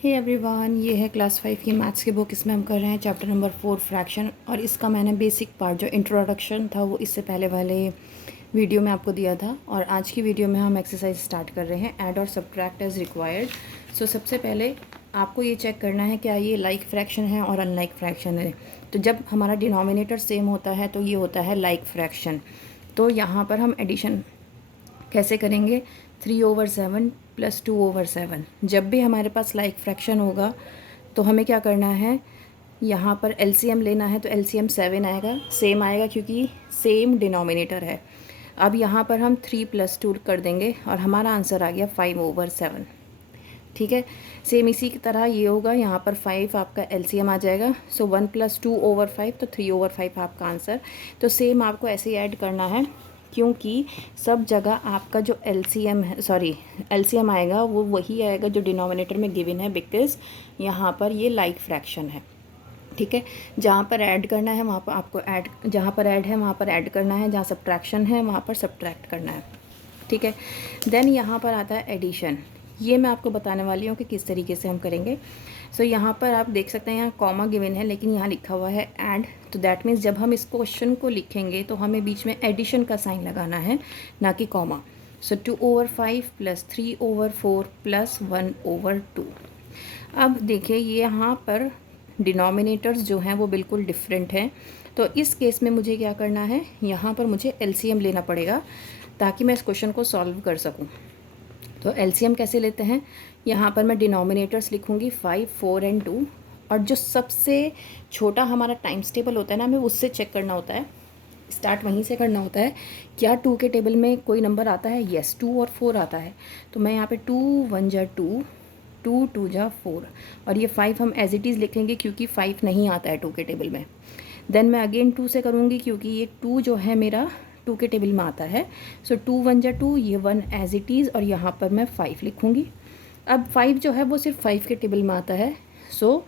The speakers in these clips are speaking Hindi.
हे एवरीवन, ये है क्लास 5 की मैथ्स की बुक। इसमें हम कर रहे हैं चैप्टर नंबर 4 फ्रैक्शन। और इसका मैंने बेसिक पार्ट जो इंट्रोडक्शन था वो इससे पहले वाले वीडियो में आपको दिया था। और आज की वीडियो में हम एक्सरसाइज स्टार्ट कर रहे हैं, ऐड और सब्ट्रैक्ट एज रिक्वायर्ड। सो सबसे पहले आपको ये चेक करना है क्या ये लाइक फ्रैक्शन है और अनलाइक फ्रैक्शन है। तो जब हमारा डिनोमिनेटर सेम होता है तो ये होता है लाइक फ्रैक्शन। तो यहाँ पर हम एडिशन कैसे करेंगे, 3/7 + 2/7। जब भी हमारे पास लाइक फ्रैक्शन होगा तो हमें क्या करना है, यहाँ पर एलसीएम लेना है। तो एलसीएम 7 आएगा, सेम आएगा क्योंकि सेम डिनोमिनेटर है। अब यहाँ पर हम 3 + 2 कर देंगे और हमारा आंसर आ गया 5/7। ठीक है, सेम इसी की तरह ये होगा, यहाँ पर 5 आपका एलसीएम आ जाएगा। सो 1 + 2/5 तो 3/5 आपका आंसर। तो सेम आपको ऐसे ही ऐड करना है क्योंकि सब जगह आपका जो एलसीएम है, एलसीएम आएगा वो वही आएगा जो डिनोमिनेटर में गिवन है, बिकॉज यहाँ पर ये लाइक फ्रैक्शन है। ठीक है, जहाँ पर ऐड करना है वहाँ पर आपको ऐड, जहाँ पर ऐड है वहाँ पर ऐड करना है, जहाँ सब्ट्रैक्शन है वहाँ पर सब्ट्रैक्ट करना है। ठीक है, देन यहाँ पर आता है एडिशन। ये मैं आपको बताने वाली हूँ कि किस तरीके से हम करेंगे। सो यहाँ पर आप देख सकते हैं यहाँ कॉमा गिवन है लेकिन यहाँ लिखा हुआ है ऐड। तो दैट मीन्स जब हम इस क्वेश्चन को लिखेंगे तो हमें बीच में एडिशन का साइन लगाना है, ना कि कॉमा। सो 2/5 + 3/4 + 1/2। अब देखिए ये यहाँ पर डिनोमिनेटर्स जो हैं वो बिल्कुल डिफरेंट हैं। तो इस केस में मुझे क्या करना है, यहाँ पर मुझे एलसीएम लेना पड़ेगा ताकि मैं इस क्वेश्चन को सॉल्व कर सकूँ। तो एलसीएम कैसे लेते हैं, यहाँ पर मैं डिनोमिनेटर्स लिखूँगी 5, 4 एंड 2। और जो सबसे छोटा हमारा टाइम्स टेबल होता है ना, हमें उससे चेक करना होता है, स्टार्ट वहीं से करना होता है। क्या 2 के टेबल में कोई नंबर आता है? यस, 2 और 4 आता है। तो मैं यहाँ पे 2 1 जा 2, 2 2 जा 4 और ये 5 हम एज इट इज़ लिखेंगे क्योंकि 5 नहीं आता है 2 के टेबल में। देन मैं अगेन 2 से करूँगी क्योंकि ये 2 जो है मेरा 2 के टेबल में आता है। सो 2 1 जा 2, ये 1 एज इट इज़ और यहाँ पर मैं 5 लिखूँगी। अब 5 जो है वो सिर्फ 5 के टेबल में आता है। सो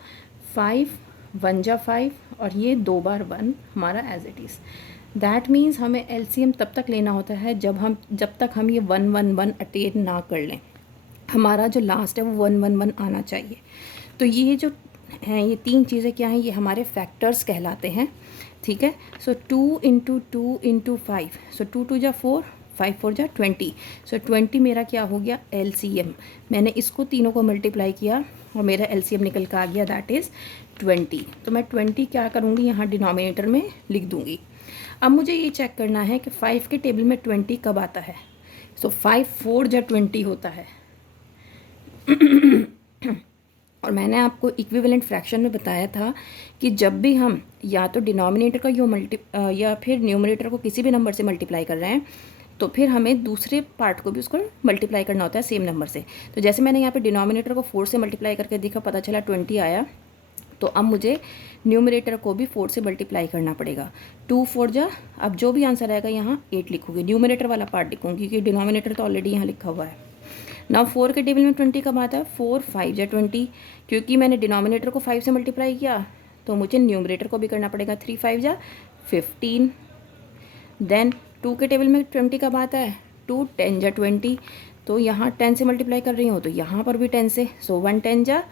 5 1 जा 5 और ये 2 बार 1 हमारा as it is. That means हमें एलसीएम तब तक लेना होता है जब तक हम ये 1 1 1 अटेन ना कर लें। हमारा जो लास्ट है वो 1 1 1 आना चाहिए। तो ये जो हैं ये तीन चीज़ें क्या हैं, ये हमारे फैक्टर्स कहलाते हैं। ठीक है, सो 2 × 2 × 5, सो 2 2 जा 4, 5 4 जा 20। सो 20 मेरा क्या हो गया, एलसीएम। मैंने इसको तीनों को मल्टीप्लाई किया और मेरा एलसीएम निकल कर आ गया, दैट इज़ 20। तो मैं 20 क्या करूँगी, यहाँ डिनोमिनेटर में लिख दूँगी। अब मुझे ये चेक करना है कि 5 के टेबल में 20 कब आता है। सो 5 4 जा 20 होता है। और मैंने आपको इक्विवेलेंट फ्रैक्शन में बताया था कि जब भी हम या तो डिनोमिनेटर का या फिर न्यूमरेटर को किसी भी नंबर से मल्टीप्लाई कर रहे हैं तो फिर हमें दूसरे पार्ट को भी उसको मल्टीप्लाई करना होता है सेम नंबर से। तो जैसे मैंने यहाँ पे डिनोमिनेटर को 4 से मल्टीप्लाई करके देखा, पता चला 20 आया। तो अब मुझे न्यूमरेटर को भी 4 से मल्टीप्लाई करना पड़ेगा। 2 4 जा, अब जो भी आंसर आएगा यहाँ 8 लिखूँगी, न्यूमरेटर वाला पार्ट लिखूँगी क्योंकि डिनोमिनेटर तो ऑलरेडी यहाँ लिखा हुआ है। नाउ 4 के टेबल में 20 कब आता है, 4 5 जा 20। क्योंकि मैंने डिनोमिनेटर को 5 से मल्टीप्लाई किया तो मुझे न्यूमरेटर को भी करना पड़ेगा, 3 5 जा 15। देन 2 के टेबल में 20 कब आता है, 2 10 जा 20। तो यहाँ 10 से मल्टीप्लाई कर रही हूँ तो यहाँ पर भी 10 से, सो 1 10 जा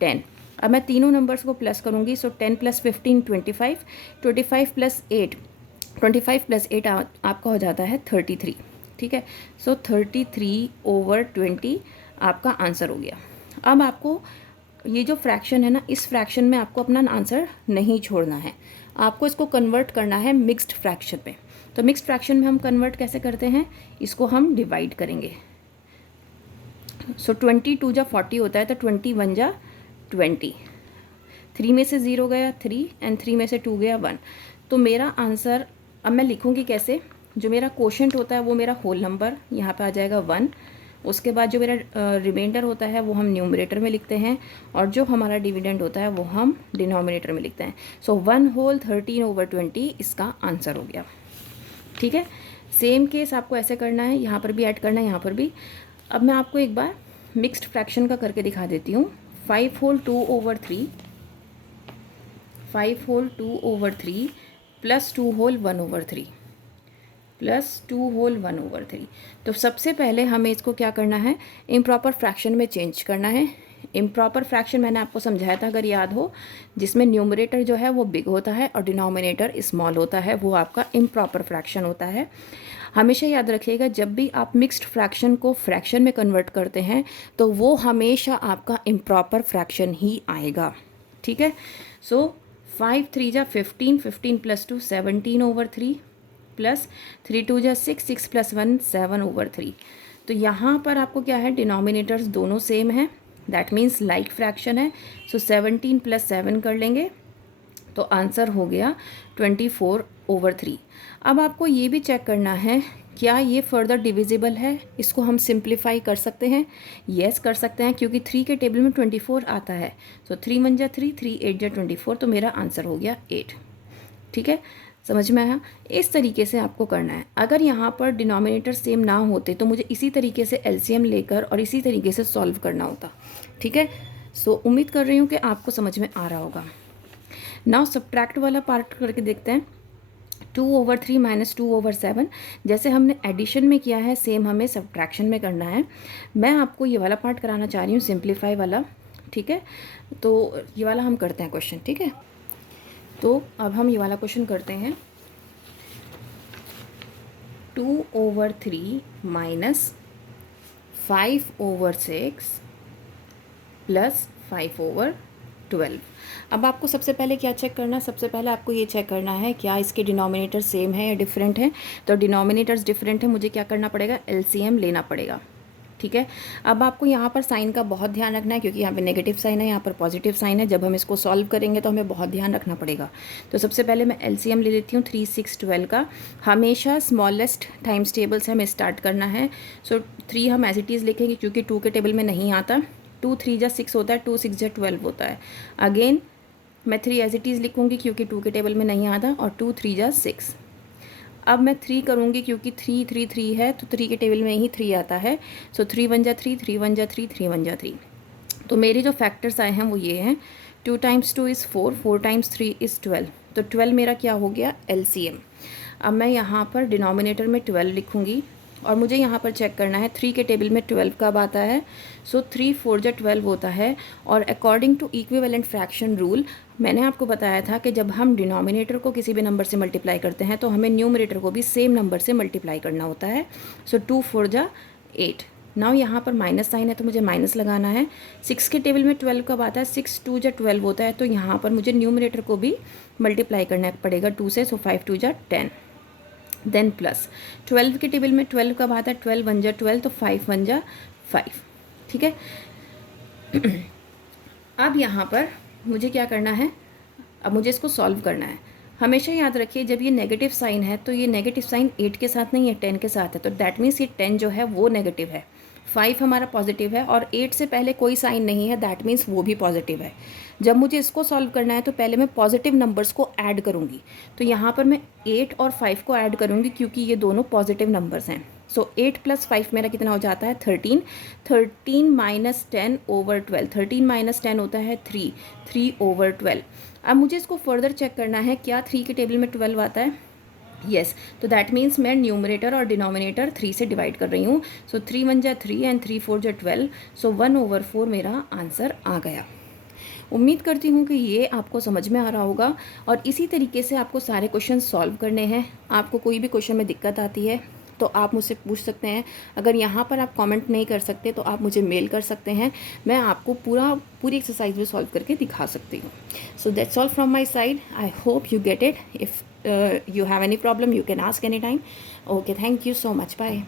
10। अब मैं तीनों नंबर्स को प्लस करूँगी। सो 10 + 15 25, 25 + 8, 25 + 8 आपका हो जाता है 33। ठीक है, सो 33/20 आपका आंसर हो गया। अब आपको ये जो फ्रैक्शन है ना, इस फ्रैक्शन में आपको अपना आंसर नहीं छोड़ना है, आपको इसको कन्वर्ट करना है मिक्स्ड फ्रैक्शन में। तो मिक्स्ड फ्रैक्शन में हम कन्वर्ट कैसे करते हैं, इसको हम डिवाइड करेंगे। सो 22 जा 40 होता है, तो 21 जा 20, 3 में से 0 गया 3 एंड 3 में से 2 गया 1। तो मेरा आंसर अब मैं लिखूँगी कैसे, जो मेरा कोशेंट होता है वो मेरा होल नंबर यहाँ पे आ जाएगा 1। उसके बाद जो मेरा रिमाइंडर होता है वो हम न्यूमरेटर में लिखते हैं और जो हमारा डिविडेंड होता है वो हम डिनोमिनेटर में लिखते हैं। सो 1 होल 13/20 इसका आंसर हो गया। ठीक है, सेम केस आपको ऐसे करना है, यहाँ पर भी ऐड करना है, यहाँ पर भी। अब मैं आपको एक बार मिक्स्ड फ्रैक्शन का करके दिखा देती हूँ। 5 होल 2/3, 5 होल 2/3 + 2 होल 1/3 + 2 होल 1/3। तो सबसे पहले हमें इसको क्या करना है, इम्प्रॉपर फ्रैक्शन में चेंज करना है। इम्प्रॉपर फ्रैक्शन मैंने आपको समझाया था अगर याद हो, जिसमें न्यूमरेटर जो है वो बिग होता है और डिनोमिनेटर स्मॉल होता है, वो आपका इम्प्रॉपर फ्रैक्शन होता है। हमेशा याद रखिएगा जब भी आप मिक्स्ड फ्रैक्शन को फ्रैक्शन में कन्वर्ट करते हैं तो वो हमेशा आपका इम्प्रॉपर फ्रैक्शन ही आएगा, ठीक है। सो 5 3 जा 15, 15 + 2 17/3 प्लस 3 2 जा 6, 6 + 1 7/3। तो यहाँ पर आपको क्या है, डिनोमिनेटर्स दोनों सेम है, दैट मीन्स लाइक फ्रैक्शन है। सो 17 + 7 कर लेंगे तो आंसर हो गया 24/3। अब आपको ये भी चेक करना है क्या ये फर्दर डिविजिबल है, इसको हम सिंप्लीफाई कर सकते हैं। येस कर सकते हैं क्योंकि 3 के टेबल में 24 आता है। सो 3 1 जा 3, 3 8 जा 24, तो मेरा आंसर हो गया 8, ठीक है। समझ में आया? इस तरीके से आपको करना है। अगर यहाँ पर डिनोमिनेटर सेम ना होते तो मुझे इसी तरीके से एलसीएम लेकर और इसी तरीके से सॉल्व करना होता, ठीक है। सो उम्मीद कर रही हूँ कि आपको समझ में आ रहा होगा। नाउ सब्ट्रैक्ट वाला पार्ट करके देखते हैं। 2/3 - 2/7 जैसे हमने एडिशन में किया है सेम हमें सब्ट्रैक्शन में करना है। मैं आपको ये वाला पार्ट कराना चाह रही हूँ, सिंप्लीफाई वाला, ठीक है। तो ये वाला हम करते हैं क्वेश्चन, ठीक है। तो अब हम ये वाला क्वेश्चन करते हैं। 2/3 - 5/6 + 5/12। अब आपको सबसे पहले क्या चेक करना है, सबसे पहले आपको ये चेक करना है क्या इसके डिनोमिनेटर सेम है या डिफरेंट है। तो डिनोमिनेटर्स डिफरेंट है, मुझे क्या करना पड़ेगा, एलसीएम लेना पड़ेगा, ठीक है। अब आपको यहाँ पर साइन का बहुत ध्यान रखना है क्योंकि यहाँ पे नेगेटिव साइन है, यहाँ पर पॉजिटिव साइन है। जब हम इसको सॉल्व करेंगे तो हमें बहुत ध्यान रखना पड़ेगा। तो सबसे पहले मैं एलसीएम ले लेती हूँ 3 6 12 का। हमेशा स्मॉलेस्ट टाइम्स टेबल से हमें स्टार्ट करना है। सो 3 हम एज इट इज़ लिखेंगे क्योंकि 2 के टेबल में नहीं आता। 2 3 जा 6 होता है, 2 6 जा 12 होता है। अगेन मैं 3 एज इट इज़ लिखूँगी क्योंकि 2 के टेबल में नहीं आता, और 2 3 जा 6। अब मैं 3 करूँगी क्योंकि 3 3 3 है, तो 3 के टेबल में ही 3 आता है। सो 3 1 जा 3, 3 1 जा 3, 3 1 जा 3। तो मेरे जो फैक्टर्स आए हैं वो ये हैं, 2 × 2 = 4, 4 × 3 = 12। तो 12 मेरा क्या हो गया, एलसीएम। अब मैं यहाँ पर डिनोमिनेटर में 12 लिखूँगी और मुझे यहाँ पर चेक करना है 3 के टेबल में 12 कब आता है। सो 3 4 जा 12 होता है। और according to equivalent fraction rule मैंने आपको बताया था कि जब हम डिनोमिनेटर को किसी भी नंबर से मल्टीप्लाई करते हैं तो हमें न्यूमरेटर को भी सेम नंबर से मल्टीप्लाई करना होता है। सो 2 4 जा 8। नाउ यहाँ पर माइनस साइन है तो मुझे माइनस लगाना है। 6 के टेबल में 12 कब आता है, 6 2 जा 12 होता है। तो यहाँ पर मुझे न्यूमरेटर को भी मल्टीप्लाई करना पड़ेगा 2 से। सो 5 2 जा 10, देन प्लस 12 के टेबल में 12 कब आता है, 12 1 जा 12, तो 5 1 जा 5, ठीक है। अब यहाँ पर मुझे क्या करना है, अब मुझे इसको सॉल्व करना है। हमेशा याद रखिए जब ये नेगेटिव साइन है तो ये नेगेटिव साइन 8 के साथ नहीं है, 10 के साथ है। तो दैट मीन्स ये 10 जो है वो नेगेटिव है, 5 हमारा पॉजिटिव है और 8 से पहले कोई साइन नहीं है, दैट मीन्स वो भी पॉजिटिव है। जब मुझे इसको सॉल्व करना है तो पहले मैं पॉजिटिव नंबर्स को ऐड करूँगी। तो यहाँ पर मैं 8 और 5 को ऐड करूँगी क्योंकि ये दोनों पॉजिटिव नंबर्स हैं। सो 8 + 5 मेरा कितना हो जाता है, 13। 13 - 10/12, 13 - 10 होता है 3, 3/12। अब मुझे इसको फर्दर चेक करना है क्या 3 के टेबल में 12 आता है, येस। तो दैट मीन्स मैं न्यूमरेटर और डिनोमिनेटर 3 से डिवाइड कर रही हूँ। सो 3 1 जा 3 एंड 3 4 जा 12। सो 1/4 मेरा आंसर आ गया। उम्मीद करती हूँ कि ये आपको समझ में आ रहा होगा और इसी तरीके से आपको सारे क्वेश्चन सॉल्व करने हैं। आपको कोई भी क्वेश्चन में दिक्कत आती है तो आप मुझसे पूछ सकते हैं। अगर यहाँ पर आप कमेंट नहीं कर सकते तो आप मुझे मेल कर सकते हैं, मैं आपको पूरी एक्सरसाइज में सॉल्व करके दिखा सकती हूँ। So that's all from my side. I hope you get it. If you have any problem you can ask anytime. Okay, thank you so much. Bye.